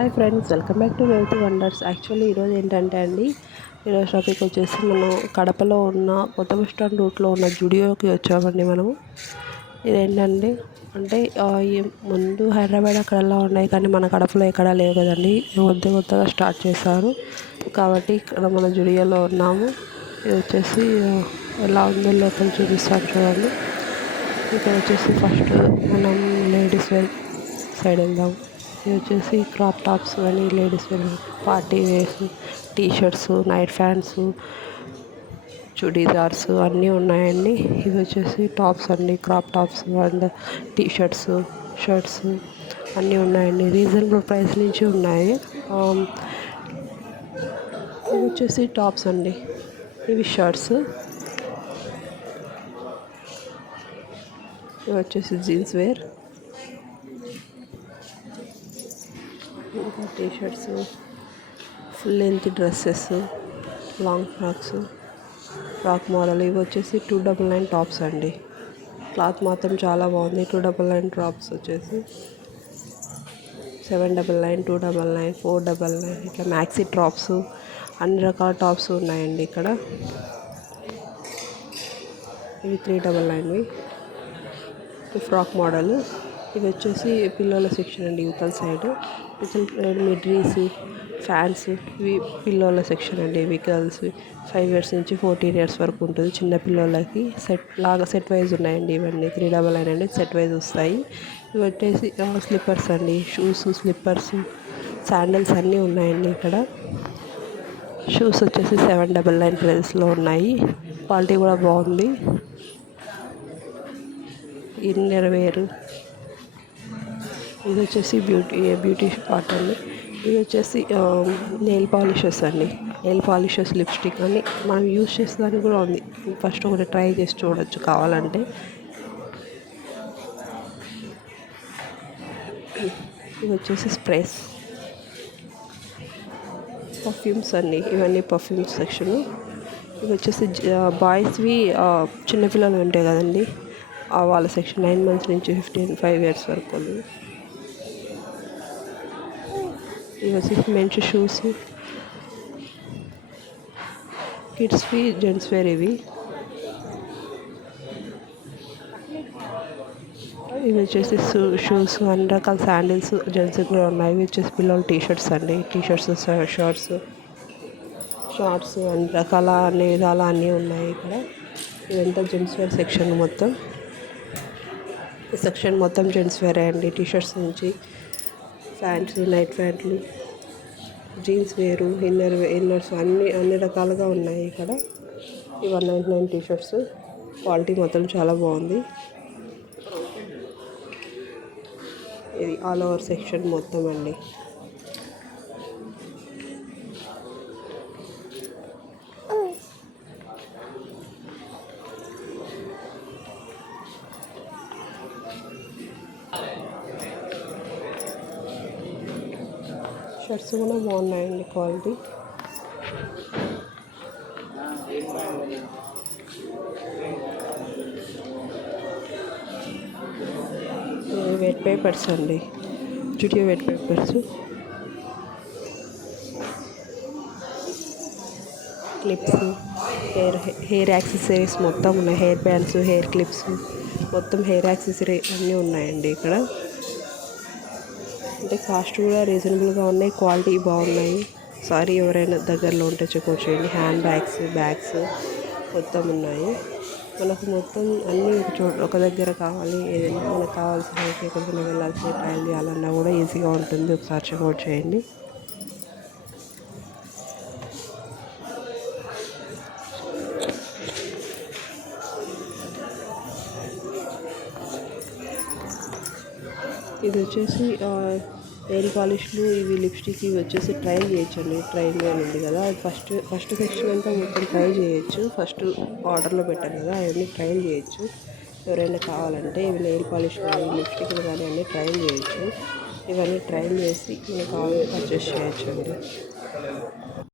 Hi friends, welcome back to wealthy wonders. Actually ఈరోజు ఏంటంటే అండి, ఈరోజు టాపిక్ వచ్చేసి మనం కడపలో ఉన్న కొత్త బస్ స్టాండ్ రూట్లో ఉన్న జుడియోకి వచ్చామండి మనము. ఇదేంటంటే ఈ ముందు హైదరాబాద్ అక్కడలా ఉన్నాయి, కానీ మన కడపలో ఎక్కడా లేవు కదండి. కొత్తగా స్టార్ట్ చేశారు కాబట్టి ఇక్కడ మన జుడియోలో ఉన్నాము. ఇది వచ్చేసి ఎలా ఉందో లోపల చూపిస్తాను చూడండి. ఇక్కడ వచ్చేసి ఫస్ట్ మనం లేడీస్ వేర్ సైడ్ వెళ్దాం. ఇది వచ్చేసి క్రాప్ టాప్స్ అని ladies wear, party wears, t-shirts, night pants, churidars అన్నీ ఉన్నాయండి. ఇవి వచ్చేసి టాప్స్ అండి, crop tops and t-shirts, shirts అన్నీ ఉన్నాయండి. రీజనబుల్ ప్రైస్ నుంచి ఉన్నాయి. ఇవి వచ్చేసి టాప్స్ అండి, ఇవి షర్ట్స్, ఇవి వచ్చేసి జీన్స్ వేర్, ఇంకా t-shirts, full length dresses, long frock model. ఇవి వచ్చేసి 299 టాప్స్ అండి. క్లాత్ మాత్రం చాలా బాగుంది. 299 టాప్స్ వచ్చేసి 799, 299, 499 ఇట్లా మ్యాక్సీ టాప్స్, అన్ని రకాల టాప్స్ ఉన్నాయండి ఇక్కడ. ఇవి 399, ఫ్రాక్ మోడల్. ఇది వచ్చేసి పిల్లోల సెక్షన్ అండి, యువతల సైడ్. మిడ్రీస్, ఫ్యాన్స్, ఇవి పిల్లోల సెక్షన్ అండి. ఇవి గర్ల్స్ 5 years నుంచి 14 years వరకు ఉంటుంది. చిన్న పిల్లలకి సెట్ వైజ్ ఉన్నాయండి. ఇవన్నీ 399 అండి, సెట్ వైజ్ వస్తాయి. ఇవి వచ్చేసి స్లిప్పర్స్ అండి, షూస్, స్లిప్పర్స్, శాండల్స్ అన్నీ ఉన్నాయండి ఇక్కడ. షూస్ వచ్చేసి 799 ప్రైస్లో ఉన్నాయి. క్వాలిటీ కూడా బాగుంది. ఇన్నర్ వేర్, ఇది వచ్చేసి బ్యూటీ పార్ట్ అండి. ఇది వచ్చేసి నెయిల్ పాలిషెస్ అండి, నెయిల్ పాలిషెస్, లిప్స్టిక్ అని మనం యూజ్ చేసేదానికి కూడా ఉంది. ఫస్ట్ ఒకటి ట్రై చేసి చూడొచ్చు కావాలంటే. ఇవి వచ్చేసి స్ప్రేస్, పర్ఫ్యూమ్స్ అండి, ఇవన్నీ పర్ఫ్యూమ్స్ సెక్షన్. ఇవి వచ్చేసి బాయ్స్వి, చిన్నపిల్లలు ఉంటాయి కదండి, వాళ్ళ సెక్షన్. 9 months నుంచి 5 years వరకు. ఇవి వచ్చేసి మెన్స్ షూస్, కిడ్స్వి, జెంట్స్ వేర్. ఇవి వచ్చేసి షూస్, అన్ని రకాల శాండిల్స్ జెంట్స్ కూడా ఉన్నాయి. ఇవి వచ్చేసి పిల్లలు టీషర్ట్స్ అండి, టీషర్ట్స్, షార్ట్స్, అన్ని రకాల, అన్ని విధాలు అన్నీ ఉన్నాయి ఇక్కడ. ఇదంతా జెంట్స్ వేర్ సెక్షన్ మొత్తం. ఈ సెక్షన్ మొత్తం జెంట్స్ వేరే అండి. టీషర్ట్స్ నుంచి ప్యాంట్స్, నైట్ ప్యాంట్లు, జీన్స్ వేరు, ఇన్నర్స్ అన్ని రకాలుగా ఉన్నాయి ఇక్కడ. ఈ 199 టీషర్ట్స్. క్వాలిటీ మొత్తం చాలా బాగుంది. ఇది ఆల్ ఓవర్ సెక్షన్ మొత్తం అండి. షర్ట్స్ కూడా బాగున్నాయండి, క్వాలిటీ. వెట్ పేపర్స్ అండి, Zudio wet papers, clips, hair accessories మొత్తం ఉన్నాయి. హెయిర్ బ్యాండ్స్, హెయిర్ క్లిప్స్, మొత్తం హెయిర్ యాక్సెసరీ అన్నీ ఉన్నాయండి ఇక్కడ. అంటే కాస్ట్ కూడా రీజనబుల్గా ఉన్నాయి, క్వాలిటీ బాగున్నాయి. సారీ, ఎవరైనా దగ్గరలో ఉంటే చెక్ చేయండి. హ్యాండ్ బ్యాగ్స్ మొత్తం ఉన్నాయి. మనకు మొత్తం అన్నీ ఒక దగ్గర కావాలి. ఏదైనా మనకు కావాల్సిన ఎక్కడికైనా వెళ్ళాల్సిన ట్రయల్ చేయాలన్నా కూడా ఈజీగా ఉంటుంది. ఒకసారి చెక్అవుట్ చేయండి. ఇది వచ్చేసి నెయిల్ పాలిష్లు, ఇవి లిప్స్టిక్, ఇవి వచ్చేసి ట్రై చేయొచ్చండి. ట్రైల్ అని ఉంది కదా, ఫస్ట్ సెక్షన్ అంతా మొత్తం ట్రై చేయొచ్చు. ఫస్ట్ ఆర్డర్లో పెట్టాను కదా, అవన్నీ ట్రైల్ చేయొచ్చు. ఎవరైనా కావాలంటే ఇవి నెయిల్ పాలిష్ కానీ, లిప్స్టిక్లు కానీ అన్నీ ట్రైల్ చేయొచ్చు. ఇవన్నీ ట్రైల్ చేసి మీకు కావాలంటే పర్చేస్ చేయొచ్చు అండి.